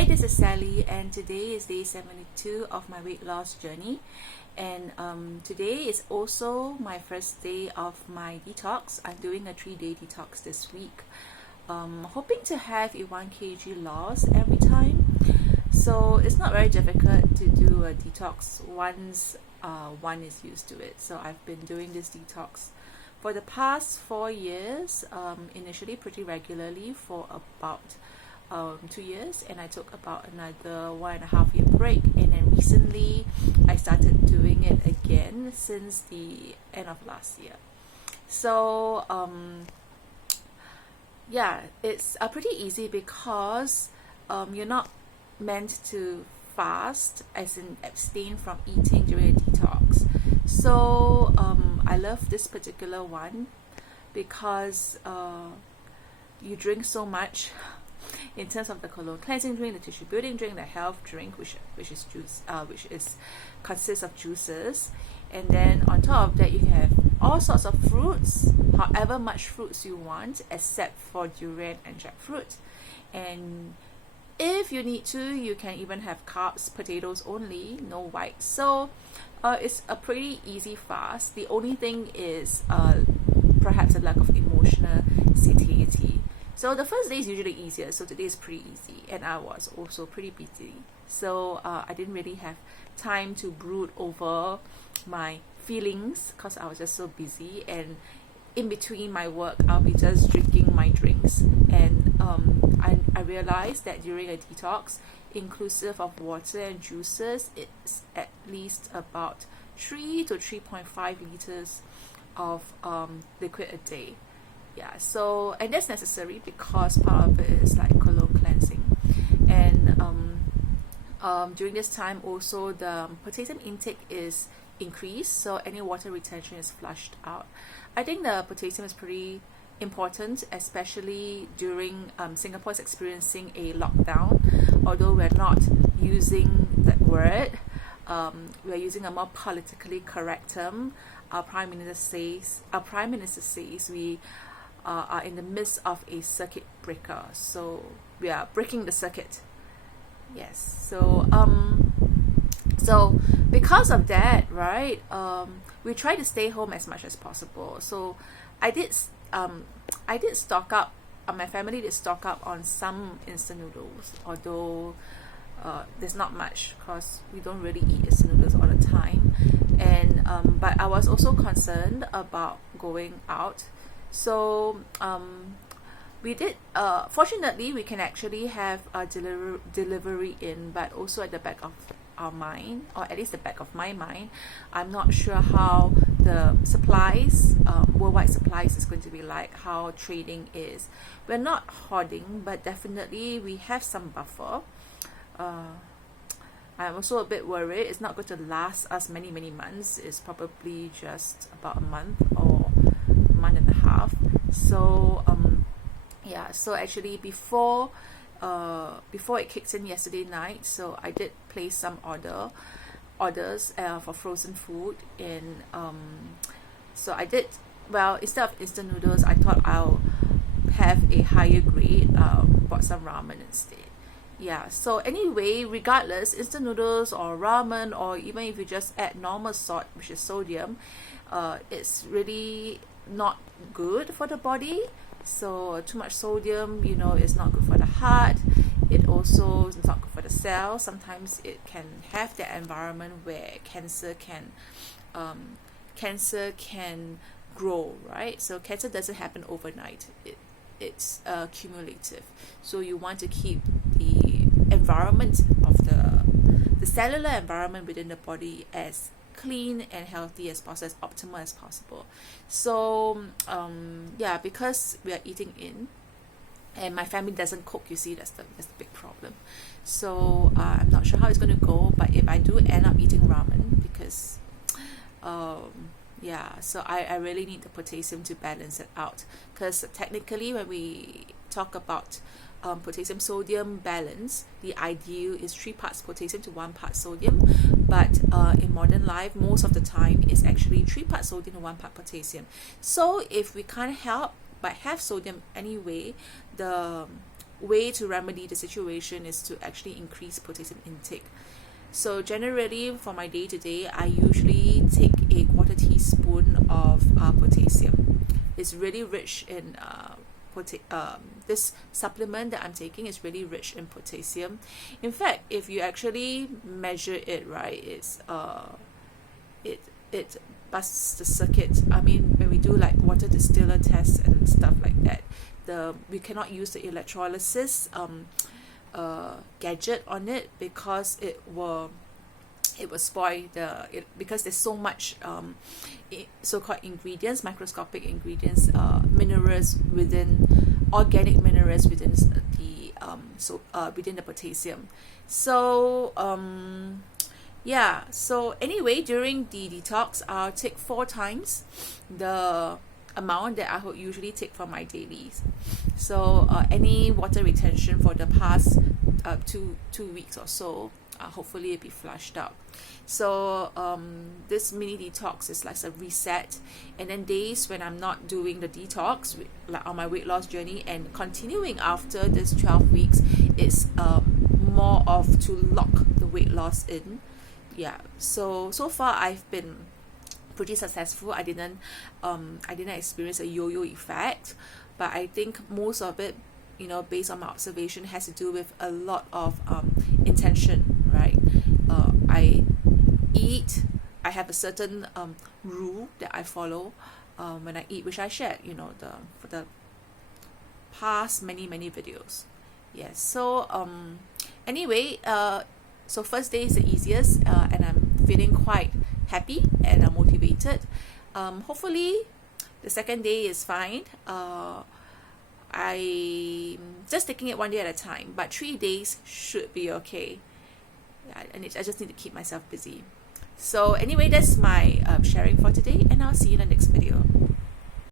Hi, this is Sally, and today is day 72 of my weight loss journey. And today is also my first day of my detox. I'm doing a 3-day detox this week. Hoping to have a 1 kg loss every time. So it's not very difficult to do a detox once one is used to it. So I've been doing this detox for the past 4 years, initially pretty regularly for about 2 years, and I took about another 1.5 year break, and then recently I started doing it again since the end of last year. So yeah, it's pretty easy because you're not meant to fast, as in abstain from eating during a detox. So I love this particular one because you drink so much in terms of the colon cleansing drink, the tissue building drink, the health drink, which is juice, consists of juices, and then on top of that you can have all sorts of fruits, however much fruits you want, except for durian and jackfruit. And if you need to, you can even have carbs, potatoes only, no white. So it's a pretty easy fast. The only thing is perhaps a lack of emotional satiety. So the first day is usually easier, so today is pretty easy, and I was also pretty busy. So I didn't really have time to brood over my feelings because I was just so busy, and in between my work I'll be just drinking my drinks. And I realized that during a detox, inclusive of water and juices, it's at least about 3 to 3.5 liters of liquid a day. Yeah, so, and that's necessary because part of it is like colon cleansing. And during this time also the potassium intake is increased, so any water retention is flushed out. I think the potassium is pretty important, especially during Singapore is experiencing a lockdown. Although we're not using that word, we're using a more politically correct term. Our Prime Minister says we are in the midst of a circuit breaker, so we are breaking the circuit. Yes, so because of that, right, we try to stay home as much as possible. So I did stock up, my family did stock up on some instant noodles, although there's not much because we don't really eat instant noodles all the time. And but I was also concerned about going out. So we did, fortunately we can actually have a delivery in, but also at the back of our mind, or at least the back of my mind, I'm not sure how the supplies, worldwide supplies is going to be like, how trading is. We're not hoarding, but definitely we have some buffer. I'm also a bit worried it's not going to last us many months. It's probably just about a month or a month and a half. So yeah, so actually before it kicked in yesterday night, so I did place some orders for frozen food. And so I did, well, instead of instant noodles, I thought I'll have a higher grade, bought some ramen instead. Yeah, so anyway, regardless, instant noodles or ramen, or even if you just add normal salt, which is sodium, it's really not good for the body. So too much sodium, is not good for the heart. It also is not good for the cells. Sometimes it can have the environment where cancer can grow, right? So cancer doesn't happen overnight. It's cumulative. So you want to keep the environment of the cellular environment within the body as clean and healthy as possible, as optimal as possible. So yeah, because we are eating in, and my family doesn't cook, you see, that's the big problem. So I'm not sure how it's going to go, but if I do end up eating ramen, because yeah, so I really need the potassium to balance it out, because technically when we talk about potassium sodium balance, the ideal is 3 parts potassium to 1 part sodium, but in modern life most of the time it's actually 3 parts sodium to 1 part potassium. So if we can't help but have sodium anyway, the way to remedy the situation is to actually increase potassium intake. So generally for my day to day, I usually take a quarter teaspoon of potassium. It's really rich in this supplement that I'm taking is really rich in potassium. In fact, if you actually measure it, right, it busts the circuit. I mean, when we do like water distiller tests and stuff like that, we cannot use the electrolysis gadget on it because it will spoil because there's so much so-called ingredients, microscopic ingredients, minerals within, organic minerals within within the potassium. So yeah, so anyway, during the detox, I'll take 4 times the amount that I would usually take for my dailies. So any water retention for the past 2 weeks or so, hopefully it'll be flushed out. So this mini detox is like a reset, and then days when I'm not doing the detox, like on my weight loss journey and continuing after this 12 weeks, it's more of to lock the weight loss in. Yeah, so far I've been pretty successful. I didn't experience a yo-yo effect, but I think most of it, based on my observation, has to do with a lot of intention, right? I have a certain rule that I follow when I eat, which I shared, for the past many videos. Yes. So anyway, so first day is the easiest, and I'm feeling quite happy and motivated. Hopefully the second day is fine. I'm just taking it one day at a time, but 3 days should be okay. I just need to keep myself busy. So anyway, that's my sharing for today, and I'll see you in the next